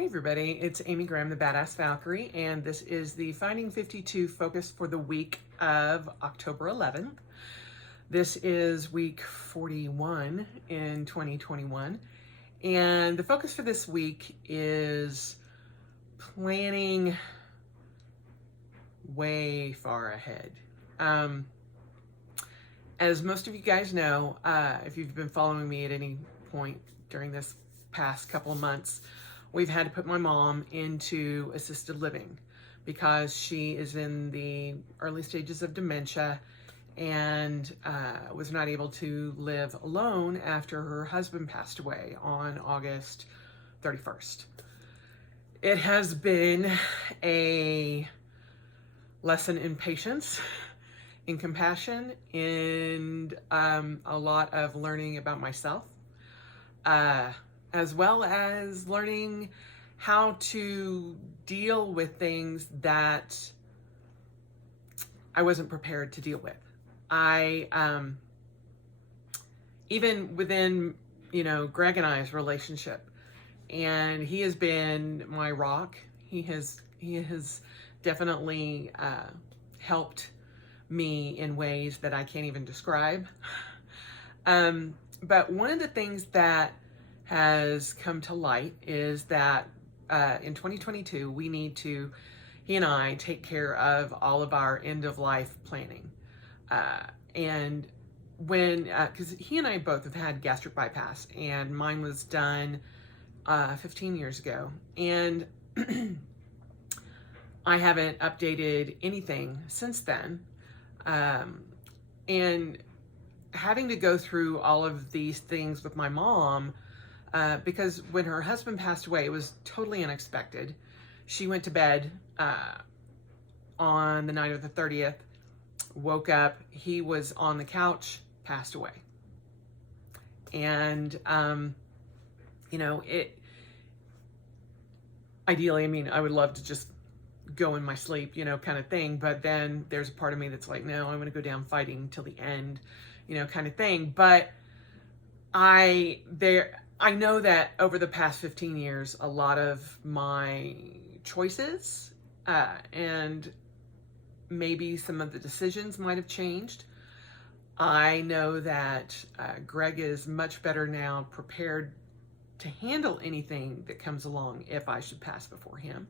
Hey everybody, it's Amy Graham, the Badass Valkyrie, and this is the Finding 52 focus for the week of October 11th. This is week 41 in 2021, and the focus for this week is planning way far ahead. As most of you guys know, if you've been following me at any point during this past couple of months, we've had to put my mom into assisted living because she is in the early stages of dementia and was not able to live alone after her husband passed away on August 31st. It has been a lesson in patience, in compassion, and a lot of learning about myself, as well as learning how to deal with things that I wasn't prepared to deal with. Even within, Greg and I's relationship, and he has been my rock. He has definitely helped me in ways that I can't even describe. But one of the things that has come to light is that in 2022, we need to, he and I, take care of all of our end of life planning. And when, because he and I both have had gastric bypass, and mine was done 15 years ago. And I haven't updated anything since then. And having to go through all of these things with my mom, because when her husband passed away, it was totally unexpected. She went to bed on the night of the 30th, woke up, he was on the couch, passed away. And, ideally, I would love to just go in my sleep, kind of thing. But then there's a part of me that's like, no, I'm going to go down fighting till the end, kind of thing. But I know that over the past 15 years, a lot of my choices and maybe some of the decisions might have changed. I know that Greg is much better now prepared to handle anything that comes along if I should pass before him.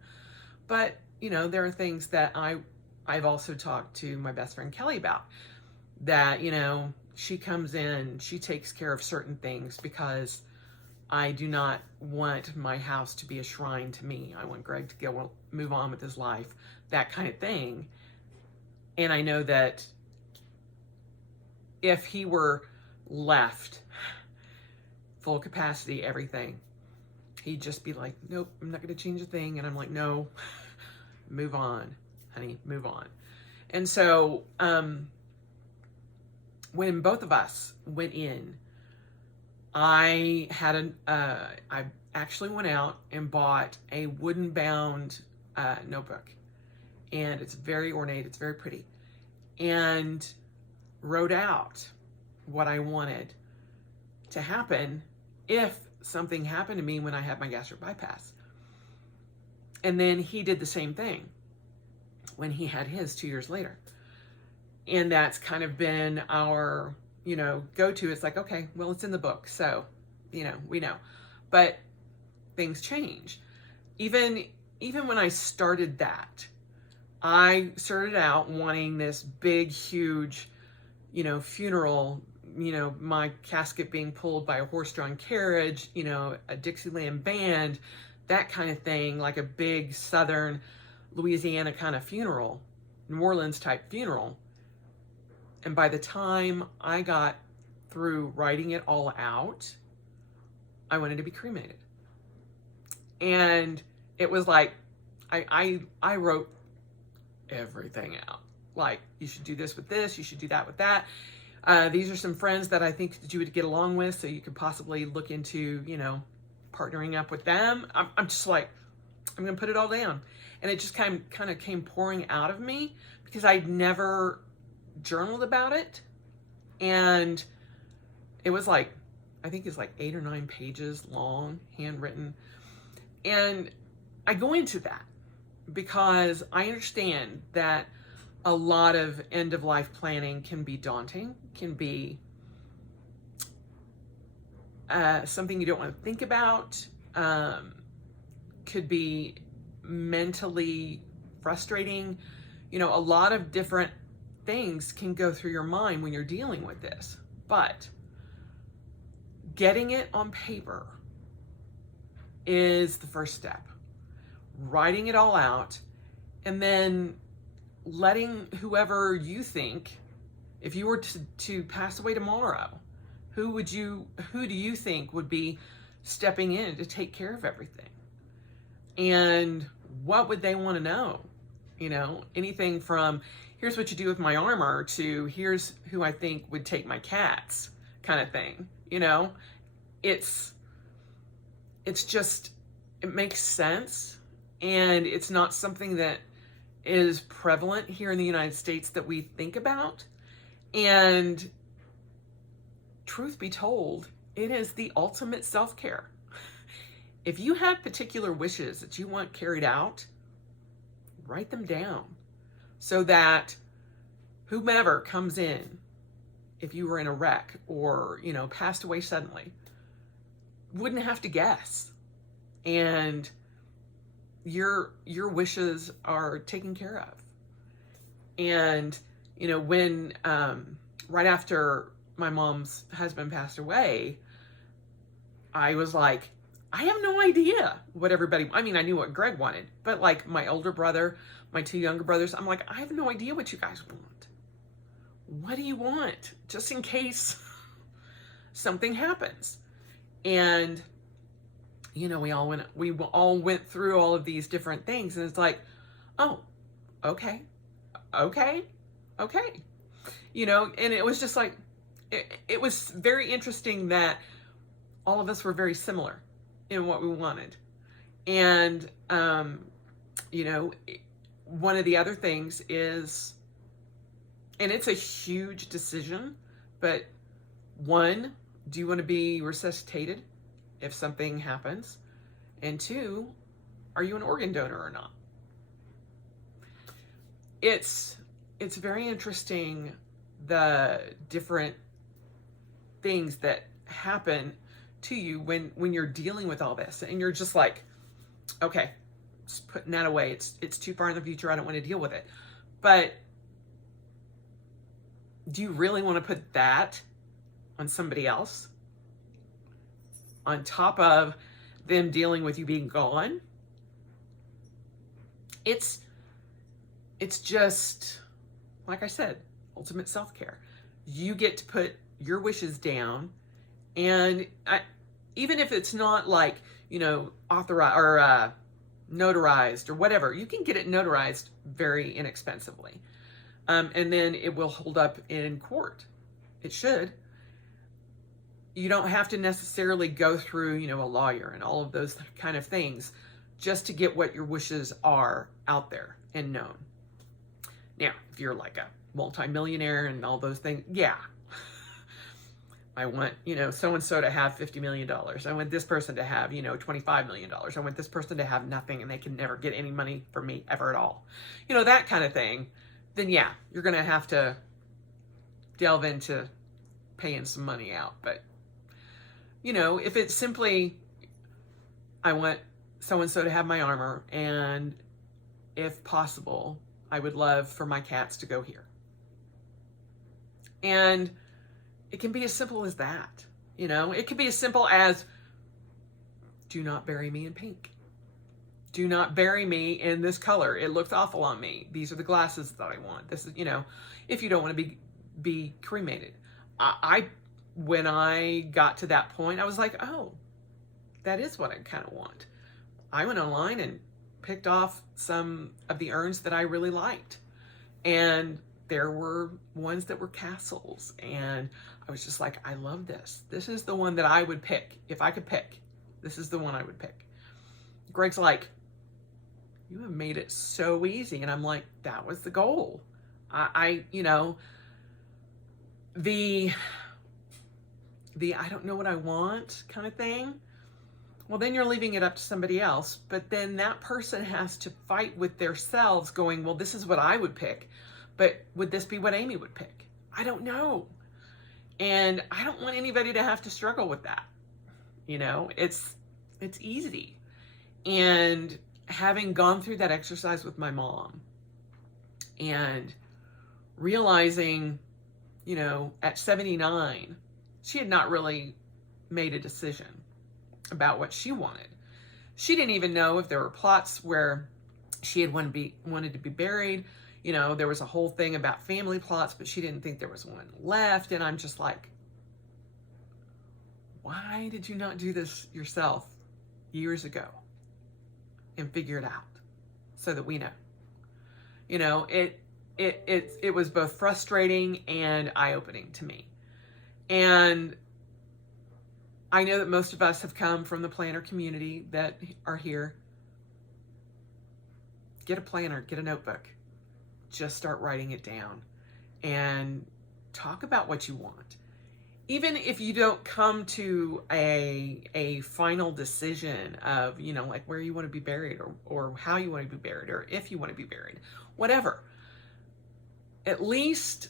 But, there are things that I've also talked to my best friend Kelly about, that, she comes in, she takes care of certain things because I do not want my house to be a shrine to me. I want Greg to move on with his life, that kind of thing. And I know that if he were left full capacity, everything, he'd just be like, nope, I'm not going to change a thing. And I'm like, no, move on, honey, move on. And so when both of us went in, I actually went out and bought a wooden bound notebook, and it's very ornate, it's very pretty, and wrote out what I wanted to happen if something happened to me when I had my gastric bypass. And then he did the same thing when he had his 2 years later. And that's kind of been our, go-to. It's like, okay, well, it's in the book, so, we know. But things change. Even when I started that, I started out wanting this big, huge, funeral, my casket being pulled by a horse-drawn carriage, a Dixieland band, that kind of thing, like a big Southern Louisiana kind of funeral, New Orleans type funeral. And by the time I got through writing it all out, I wanted to be cremated. And it was like, I wrote everything out. Like, you should do this with this, you should do that with that. These are some friends that I think that you would get along with, so you could possibly look into, partnering up with them. I'm just like, I'm going to put it all down. And it just kind of came pouring out of me because I'd never journaled about it. And it was like, I think it's like 8 or 9 pages long, handwritten. And I go into that because I understand that a lot of end of life planning can be daunting, can be something you don't want to think about, could be mentally frustrating. You know, a lot of different things can go through your mind when you're dealing with this. But getting it on paper is the first step. Writing it all out, and then letting whoever you think, if you were to pass away tomorrow, who do you think would be stepping in to take care of everything? And what would they want to know? You know, anything from here's what you do with my armor to here's who I think would take my cats, kind of thing. You know, it's just, it makes sense. And it's not something that is prevalent here in the United States that we think about. And truth be told, it is the ultimate self-care. If you have particular wishes that you want carried out, write them down so that whomever comes in, if you were in a wreck or, you know, passed away suddenly, wouldn't have to guess. And your wishes are taken care of. And, you know, when, right after my mom's husband passed away, I was like, I have no idea what everybody, I mean, I knew what Greg wanted, but like my older brother, my two younger brothers, I'm like, I have no idea what you guys want. What do you want? Just in case something happens. And, you know, we all went through all of these different things, and it's like, oh, okay. You know, and it was just like, it was very interesting that all of us were very similar in what we wanted. And, you know, one of the other things is, and it's a huge decision, but one, do you want to be resuscitated if something happens? And two, are you an organ donor or not? It's very interesting, the different things that happen to you when you're dealing with all this, and you're just like, okay, just putting that away. It's too far in the future. I don't want to deal with it. But do you really want to put that on somebody else on top of them dealing with you being gone? It's just, like I said, ultimate self-care. You get to put your wishes down, and even if it's not like, you know, authorized or notarized or whatever, you can get it notarized very inexpensively. And then it will hold up in court. It should. You don't have to necessarily go through, you know, a lawyer and all of those kind of things just to get what your wishes are out there and known. Now, if you're like a multimillionaire and all those things, yeah. I want, you know, so-and-so to have $50 million. I want this person to have, you know, $25 million. I want this person to have nothing and they can never get any money from me ever at all. You know, that kind of thing. Then yeah, you're going to have to delve into paying some money out. But, you know, if it's simply, I want so-and-so to have my armor, and if possible, I would love for my cats to go here. And it can be as simple as that. You know, it can be as simple as, do not bury me in pink. Do not bury me in this color. It looks awful on me. These are the glasses that I want. This is, you know, if you don't want to be cremated. When I got to that point, I was like, oh, that is what I kind of want. I went online and picked off some of the urns that I really liked. And there were ones that were castles. And I was just like, I love this. This is the one that I would pick. If I could pick, this is the one I would pick. Greg's like, you have made it so easy. And I'm like, that was the goal. You know, the I don't know what I want kind of thing well, then you're leaving it up to somebody else. But then that person has to fight with themselves going, well, this is what I would pick, but would this be what Amy would pick? I don't know. And I don't want anybody to have to struggle with that. You know, it's easy. And having gone through that exercise with my mom and realizing, you know, at 79, she had not really made a decision about what she wanted. She didn't even know if there were plots where she had wanted to be buried. You know, there was a whole thing about family plots, but she didn't think there was one left. And I'm just like, why did you not do this yourself years ago and figure it out so that we know? You know, it was both frustrating and eye-opening to me. And I know that most of us have come from the planner community that are here. Get a planner, get a notebook. Just start writing it down and talk about what you want. Even if you don't come to a final decision of, you know, like where you want to be buried or how you want to be buried or if you want to be buried, whatever. At least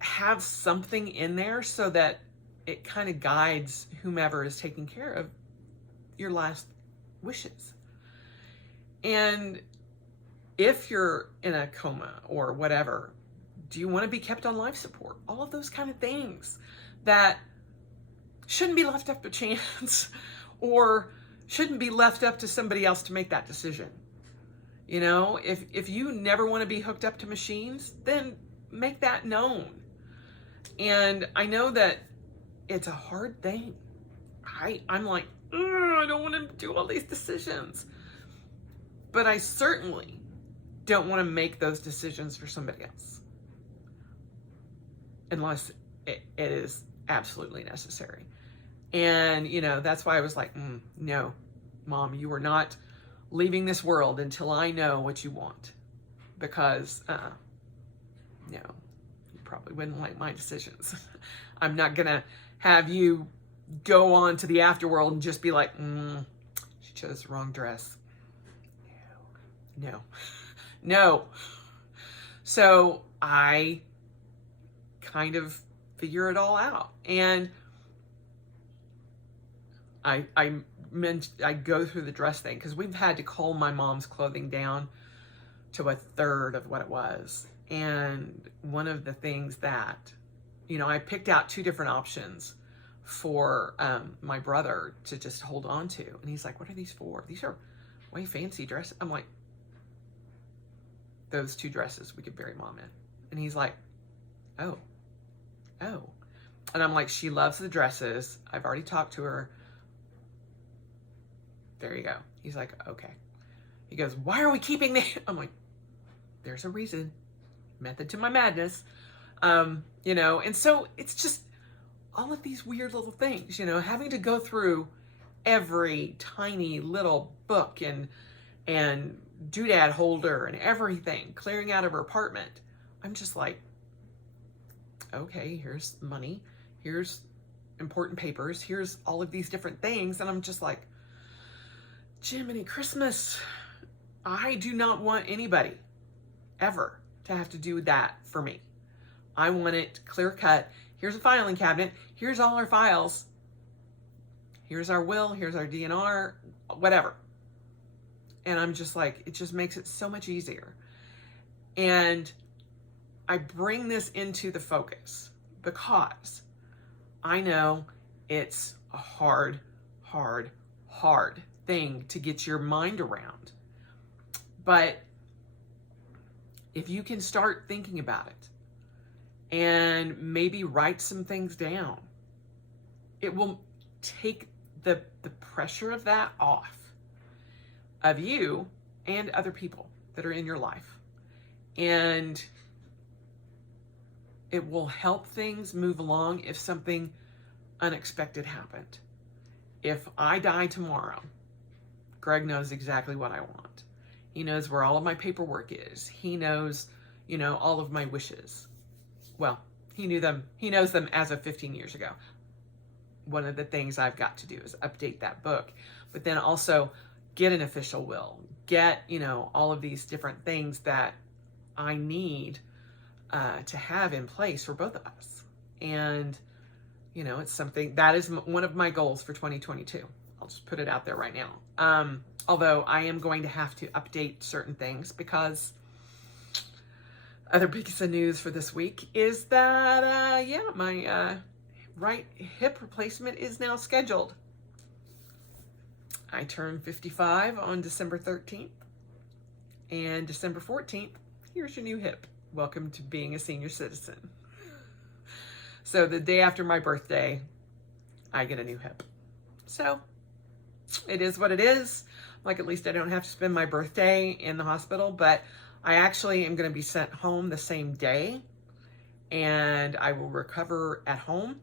have something in there so that it kind of guides whomever is taking care of your last wishes. And if you're in a coma or whatever, do you want to be kept on life support? All of those kind of things that shouldn't be left up to chance or shouldn't be left up to somebody else to make that decision. You know, if you never want to be hooked up to machines, then make that known. And I know that it's a hard thing. I'm like, I don't want to do all these decisions. But I certainly don't want to make those decisions for somebody else. Unless it is absolutely necessary. And, you know, that's why I was like, no, Mom, you are not leaving this world until I know what you want. Because, no, you probably wouldn't like my decisions. I'm not going to have you go on to the afterworld and just be like, she chose the wrong dress. No. So I kind of figure it all out. And I go through the dress thing because we've had to cull my mom's clothing down to a third of what it was. And one of the things that, you know, I picked out 2 different options for my brother to just hold on to. And he's like, what are these for? These are way fancy dresses. I'm like, those 2 dresses we could bury Mom in. And he's like, oh. And I'm like, she loves the dresses. I've already talked to her. There you go. He's like, okay. He goes, why are we keeping that? I'm like, there's a reason. Method to my madness. You know, and so it's just all of these weird little things, you know, having to go through every tiny little book and doodad holder and everything, clearing out of her apartment. I'm just like, okay, here's money, here's important papers, here's all of these different things. And I'm just like, Jiminy Christmas, I do not want anybody ever to have to do that for me. I want it clear cut. Here's a filing cabinet. Here's all our files. Here's our will. Here's our DNR, whatever. And I'm just like, it just makes it so much easier. And I bring this into the focus because I know it's a hard thing to get your mind around. But if you can start thinking about it and maybe write some things down, it will take the pressure of that off of you and other people that are in your life. And it will help things move along if something unexpected happened. If I die tomorrow, Greg knows exactly what I want. He knows where all of my paperwork is. He knows, you know, all of my wishes. Well, he knows them as of 15 years ago. one of the things I've got to do is update that book, but then also get an official will, get, all of these different things that I need to have in place for both of us. And, it's something that is one of my goals for 2022. I'll just put it out there right now. Although I am going to have to update certain things, because other piece of news for this week is that, my right hip replacement is now scheduled. I turned 55 on December 13th, and December 14th, here's your new hip. Welcome to being a senior citizen. So the day after my birthday, I get a new hip. So it is what it is. Like, at least I don't have to spend my birthday in the hospital, but I actually am going to be sent home the same day, and I will recover at home.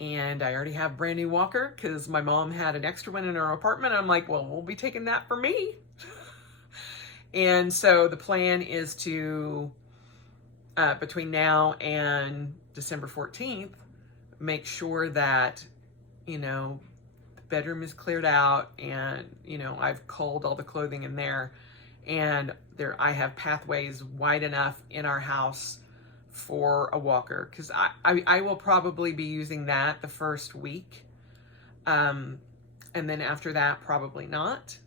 And I already have a brand new walker because my mom had an extra one in her apartment. I'm like, well, we'll be taking that for me. And so the plan is to, between now and December 14th, make sure that, the bedroom is cleared out, and, I've culled all the clothing in there, and I have pathways wide enough in our house for a walker, because I will probably be using that the first week, and then after that, probably not.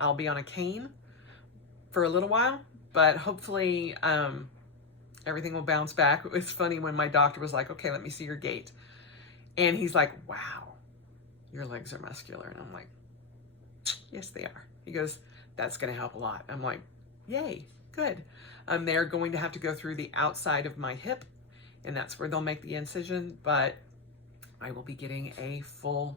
I'll be on a cane for a little while, but hopefully everything will bounce back. It's funny when my doctor was like, okay, let me see your gait, and he's like, wow, your legs are muscular. And I'm like, yes, they are. He goes, that's going to help a lot. I'm like, yay, good. They're going to have to go through the outside of my hip, and that's where they'll make the incision, but I will be getting a full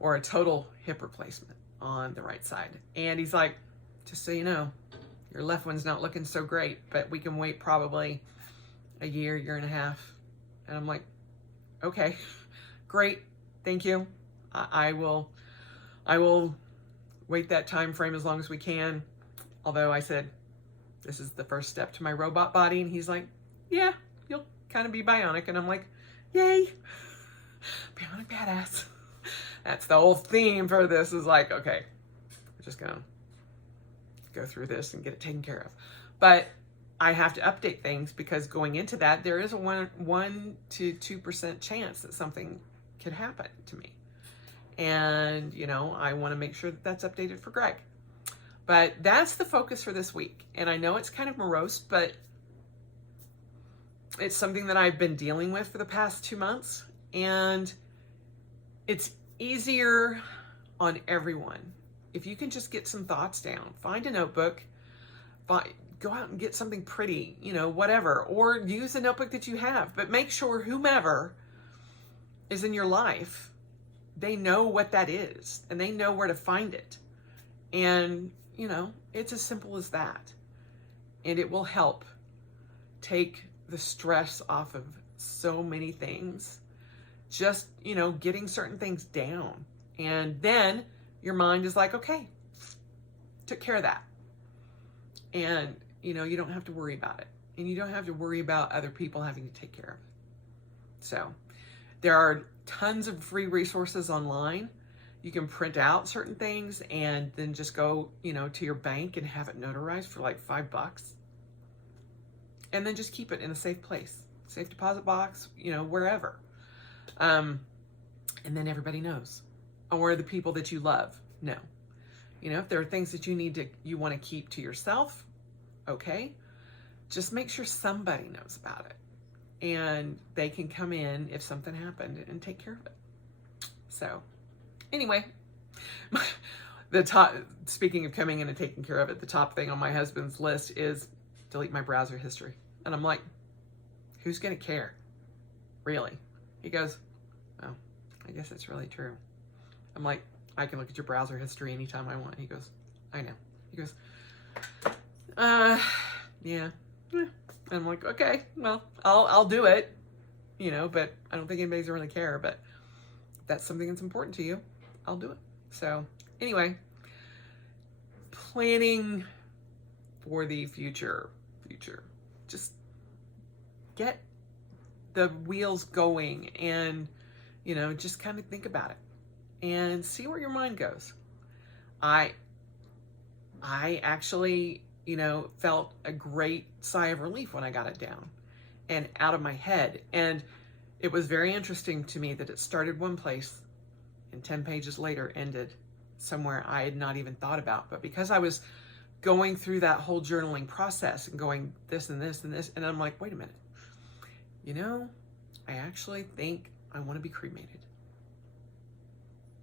or a total hip replacement on the right side. And he's like, just so you know, your left one's not looking so great, but we can wait probably a year, year and a half. And I'm like, okay, great, thank you. I will wait that time frame as long as we can. Although I said, this is the first step to my robot body. And he's like, yeah, you'll kind of be bionic. And I'm like, yay, bionic badass. That's the whole theme for this, is like, okay, we're just gonna go through this and get it taken care of. But I have to update things, because going into that, there is a 1 to 2% chance that something could happen to me. And, I want to make sure that that's updated for Greg. But that's the focus for this week. And I know it's kind of morose, but it's something that I've been dealing with for the past 2 months. And it's easier on everyone if you can just get some thoughts down. Find a notebook, go out and get something pretty, whatever. Or use the notebook that you have. But make sure whomever is in your life, they know what that is, and they know where to find it. And it's as simple as that. And it will help take the stress off of so many things. Just, getting certain things down. And then your mind is like, okay, took care of that. And, you don't have to worry about it. And you don't have to worry about other people having to take care of it. So there are tons of free resources online. You can print out certain things and then just go, to your bank and have it notarized for like $5. And then just keep it in a safe place, safe deposit box, wherever. And then everybody knows. Or the people that you love know. If there are things that you want to keep to yourself, okay, just make sure somebody knows about it. And they can come in if something happened and take care of it. So anyway, speaking of coming in and taking care of it, the top thing on my husband's list is delete my browser history. And I'm like, who's going to care? Really? He goes, oh, I guess it's really true. I'm like, I can look at your browser history anytime I want. He goes, I know. He goes, yeah. And I'm like, okay, well, I'll do it, but I don't think anybody's gonna really care. But if that's something that's important to you, I'll do it. So anyway, planning for the future, just get the wheels going, and, you know, just kind of think about it and see where your mind goes. I actually, you know, felt a great sigh of relief when I got it down and out of my head. And it was very interesting to me that it started one place and 10 pages later ended somewhere I had not even thought about. But because I was going through that whole journaling process and going this and this and this, and I'm like, wait a minute, you know, I actually think I want to be cremated.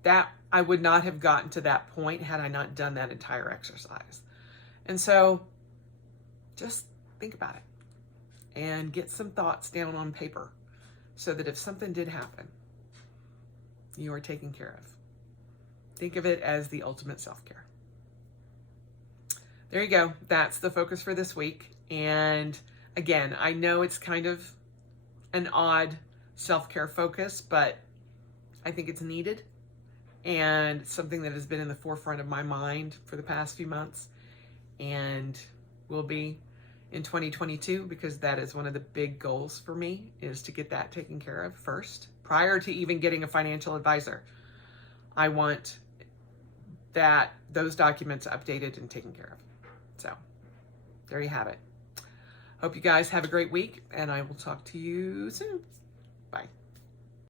That I would not have gotten to that point had I not done that entire exercise. And so just think about it and get some thoughts down on paper so that if something did happen, you are taken care of. Think of it as the ultimate self-care. There you go. That's the focus for this week. And again, I know it's kind of an odd self-care focus, but I think it's needed and something that has been in the forefront of my mind for the past few months and will be in 2022, because that is one of the big goals for me, is to get that taken care of first prior to even getting a financial advisor. I want those documents updated and taken care of. So there you have it. Hope you guys have a great week, and I will talk to you soon.